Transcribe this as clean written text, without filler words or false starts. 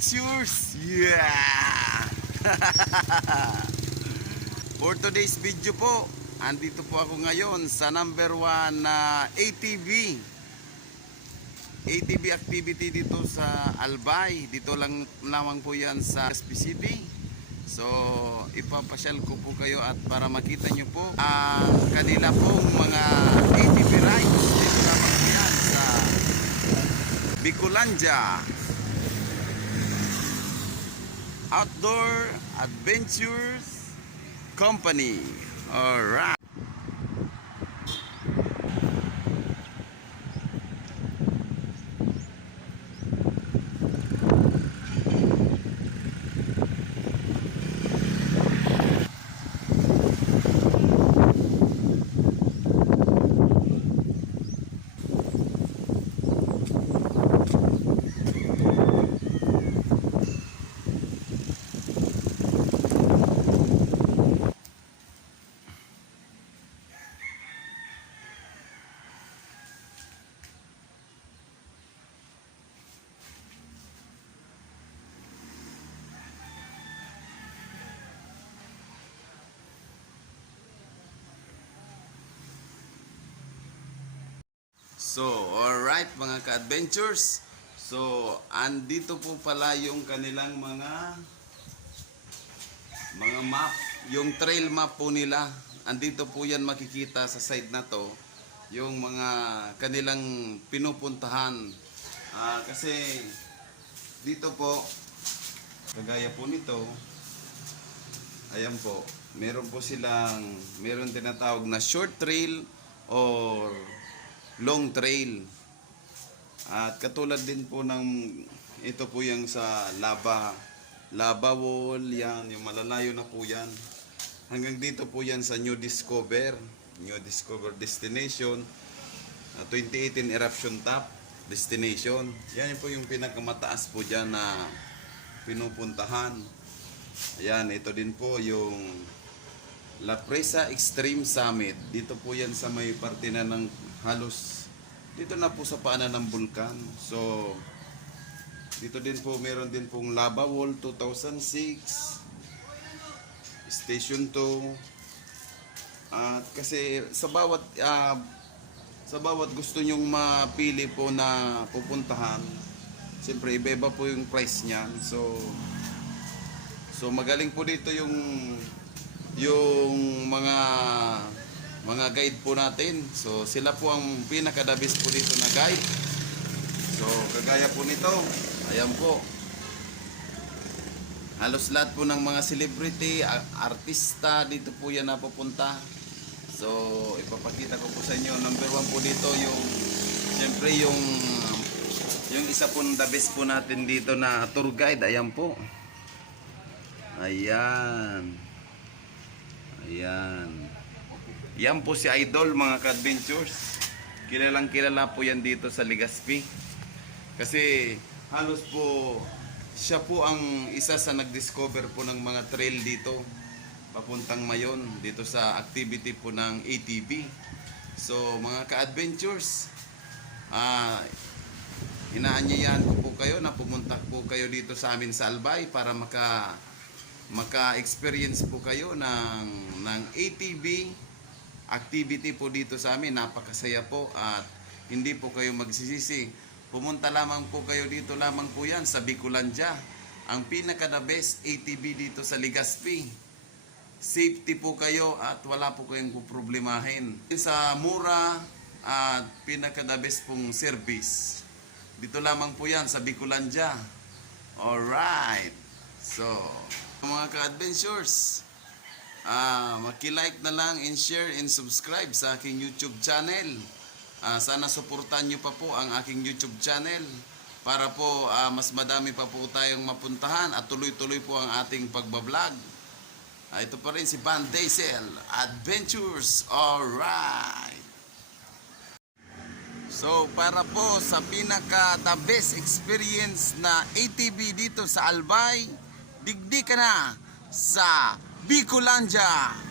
adventures. Yeah! For today's video po, andito po ako ngayon sa number 1 na ATV activity dito sa Albay. Dito lang lamang po yan sa SP City. So ipapasyal ko po kayo at para makita nyo po ang kanila pong mga ATV rides. Dito lamang po yan sa Bicolandia Outdoor Adventures Company. Alright. So, alright mga ka-adventures. So, andito po pala yung kanilang mga map, yung trail map po nila. Andito po yan makikita sa side na to, yung mga kanilang pinupuntahan. Kasi dito po, kagaya po nito, ayan po, meron tinatawag na short trail or long trail. At katulad din po ng ito po yung sa lava wall, yan yung malalayo na po yan. Hanggang dito po yan sa New Discover Destination, 2018 Eruption Top Destination. Yan po yung pinakamataas po dyan na pinupuntahan. Ayan, ito din po yung La Presa Extreme Summit. Dito po yan sa may parte na ng halos dito na po sa paanan ng bulkan. So dito din po meron din pong Lava Wall 2006 Station 2. At kasi sa bawat gusto nyong mapili po na pupuntahan, siyempre iba-iba po yung price niyan. So magaling po dito yung mga guide po natin. So sila po ang pinaka-the-best po dito na guide. So kagaya po nito, ayan po, halos lahat po ng mga celebrity, artista dito po yan napupunta. So ipapakita ko po sa inyo. Number 1 po dito yung siyempre yung isa po the best po natin dito na tour guide. Ayan po, ayan. Yan po si Idol mga ka-adventures. Kilalang kilala po yan dito sa Legazpi. Kasi halos po siya po ang isa sa nag-discover po ng mga trail dito papuntang Mayon, dito sa activity po ng ATV. So mga ka-adventures, inaanyayahan ko po kayo na pumunta po kayo dito sa amin sa Albay para maka-experience po kayo ng ATV activity po dito sa amin. Napakasaya po at hindi po kayo magsisisi. Pumunta lamang po kayo dito, lamang po yan sa Bicolandia, ang pinaka the best ATV dito sa Legazpi. Safety po kayo at wala po kayong problemahin. Sa mura at pinaka the best pong service, dito lamang po yan sa Bicolandia. Alright, so mga ka-adventures, maki-like na lang and share and subscribe sa aking YouTube channel. Sana suportahan nyo pa po ang aking YouTube channel para po mas madami pa po tayong mapuntahan at tuloy-tuloy po ang ating pagbablog. Ito pa rin si Van Diesel Adventures. Alright, so para po sa pinaka the best experience na ATV dito sa Albay, digdi ka na sa Bicolandia.